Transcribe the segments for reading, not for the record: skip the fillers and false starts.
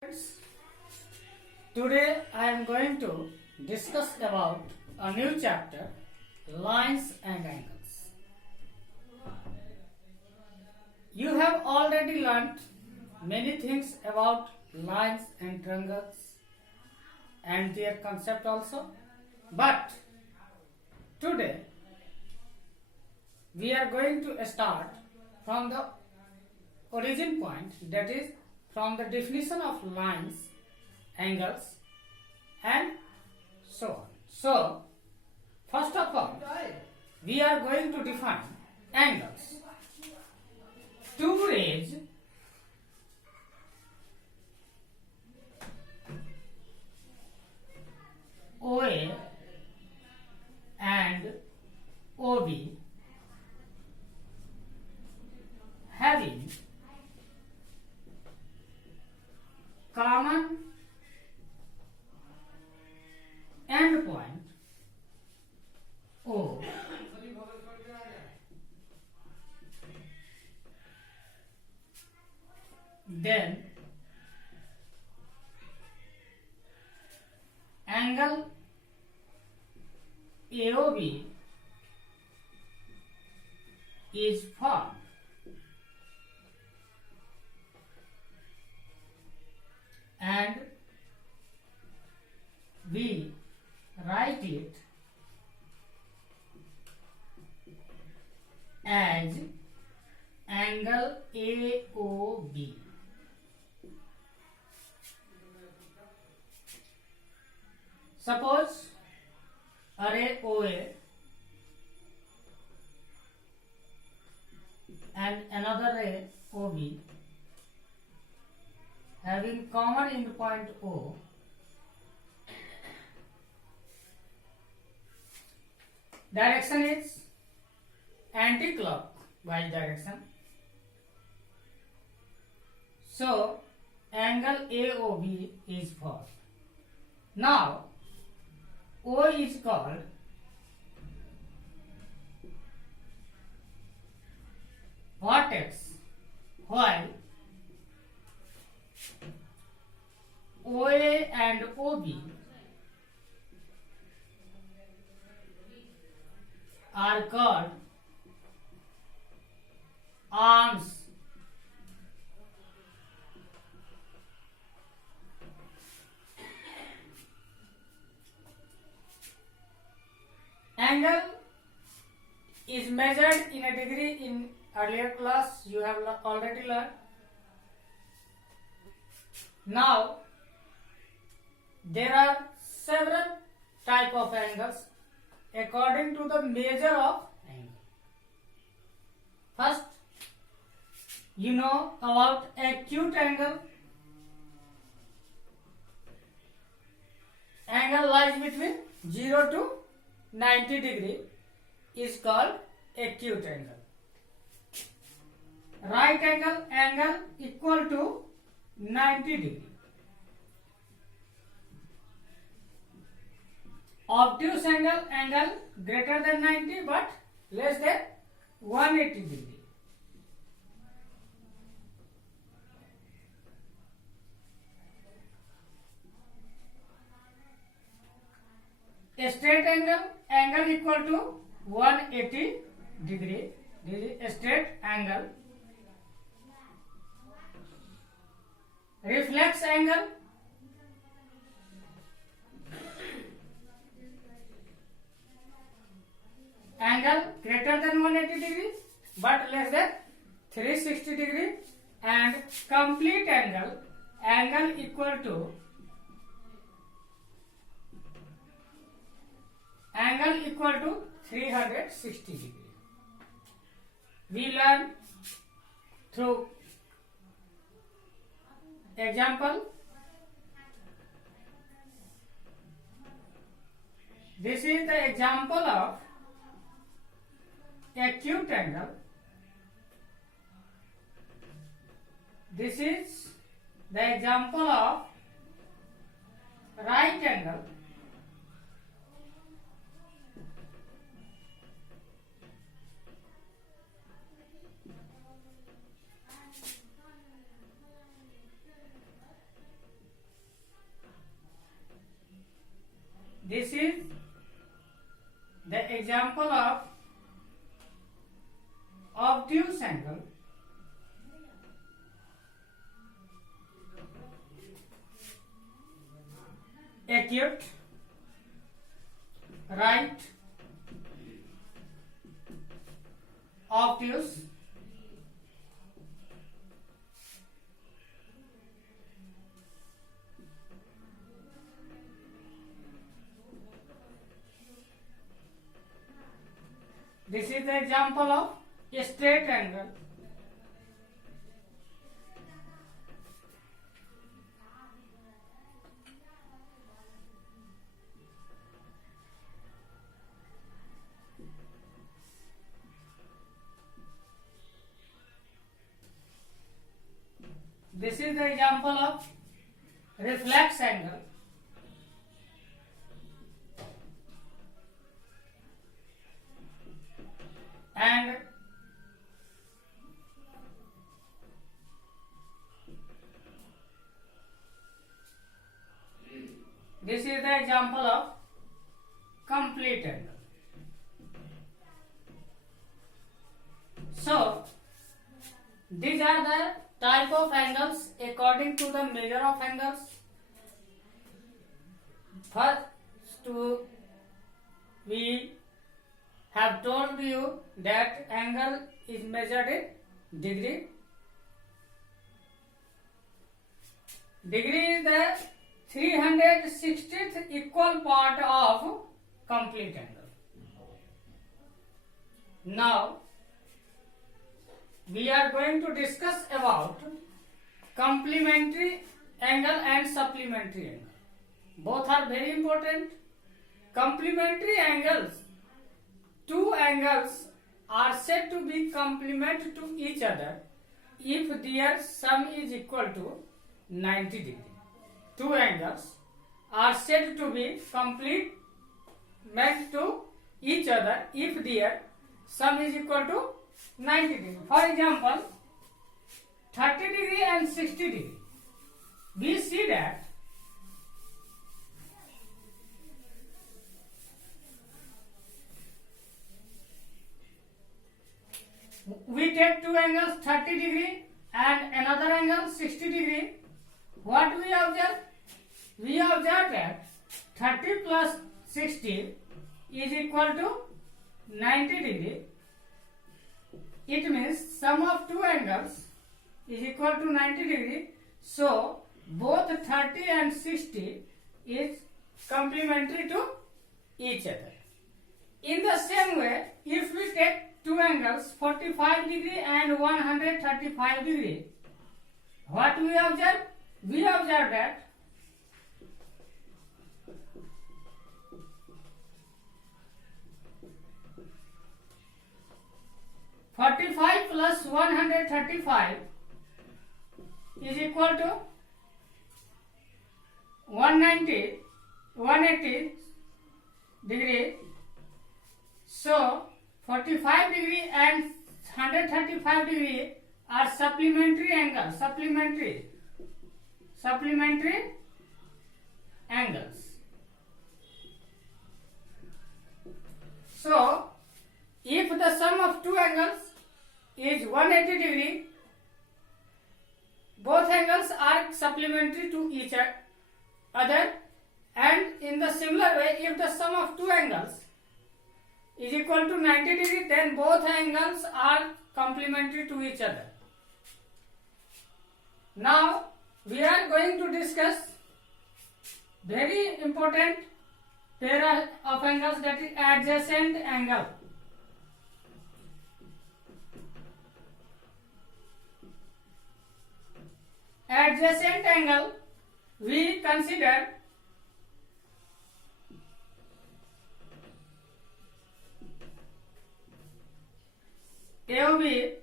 Friends, today I am going to discuss about a new chapter, lines and angles. You have already learnt many things about lines and triangles and their concept also, but today we are going to start from the origin point, that is from the definition of lines, angles and so on. So, first of all, we are going to define angles. Two rays OA and OB having common endpoint O then angle AOB is formed. And we write it as angle AOB. Suppose a ray OA and another ray OB having common endpoint O, direction is anti-clockwise direction. So angle AOB is formed. Now O is called vertex, while OA and OB are called arms. Angle is measured in a degree. In earlier class you have already learned. Now there are several type of angles according to the measure of angle. First, you know about acute angle. Angle lies between 0 to 90 degree is called acute angle. Right angle equal to 90 degree. Obtuse angle greater than 90 but less than 180 degree. A straight angle equal to 180 degree. This is a straight angle. Reflex angle greater than 180 degree but less than 360 degree, and complete angle equal to 360 degree. We learn through example. This is the example of acute angle. This is the example of right angle. This is the example of obtuse angle. Acute, right, obtuse, this is the example of a straight angle. This is the example of reflex angle. And this is the example of complete angle. So, these are the type of angles according to the measure of angles. First, we have told you that angle is measured in degree. Degree is the 360th equal part of complete angle. Now, we are going to discuss about complementary angle and supplementary angle. Both are very important. Complementary angles, two angles are said to be complement to each other if their sum is equal to 90 degree. Two angles are said to be complement to each other if their sum is equal to 90 degree. For example, 30 degree and 60 degree. We see that we take two angles 30 degree and another angle 60 degree. What we observe? We observe that 30 plus 60 is equal to 90 degree. It means sum of two angles is equal to 90 degree. So, both 30 and 60 is complementary to each other. In the same way, if we take two angles 45 degree and 135 degree, what we observe? We observe that (45 plus 135) is equal to 180 degree. So 45 degree and 135 degree are supplementary angles. Supplementary angles. So, if the sum of two angles is 180 degree, both angles are supplementary to each other, and in the similar way, if the sum of two angles is equal to 90 degree, then both angles are complementary to each other. Now, we are going to discuss very important pair of angles, that is adjacent angle. Adjacent angle we consider AOB,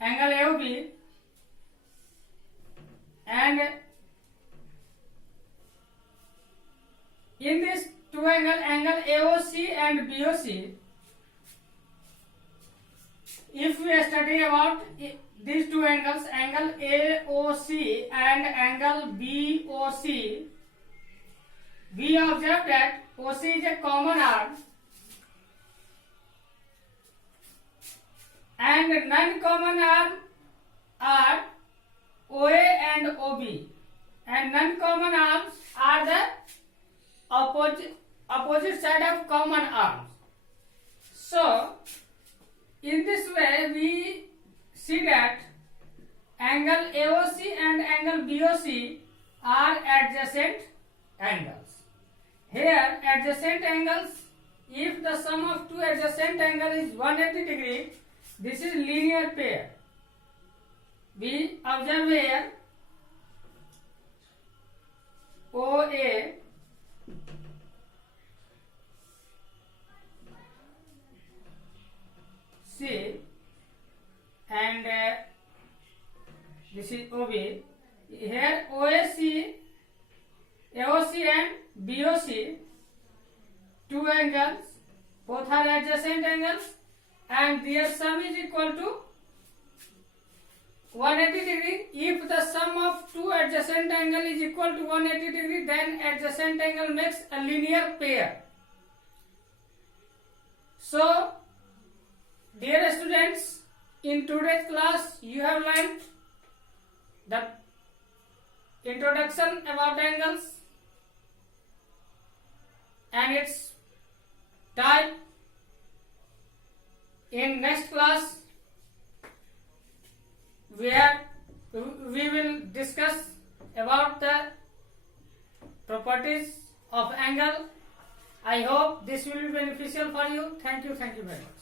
angle AOB, and in this two angle AOC and BOC, if we study about these two angles, angle AOC and angle BOC, we observe that OC is a common arm and non-common arm are OA and OB, and non-common arms are the opposite side of common arms. So, in this way we see that angle AOC and angle BOC are adjacent angles. Here adjacent angles, if the sum of two adjacent angles is 180 degree, this is linear pair. We observe here OA C and this is OB. Here OAC, AOC and BOC, two angles, both are adjacent angles, and their sum is equal to 180 degree. If the sum of two adjacent angle is equal to 180 degree, then adjacent angle makes a linear pair. So, dear students, in today's class you have learned the introduction about angles and its type. In next class where we will discuss about the properties of angle. I hope this will be beneficial for you. Thank you very much.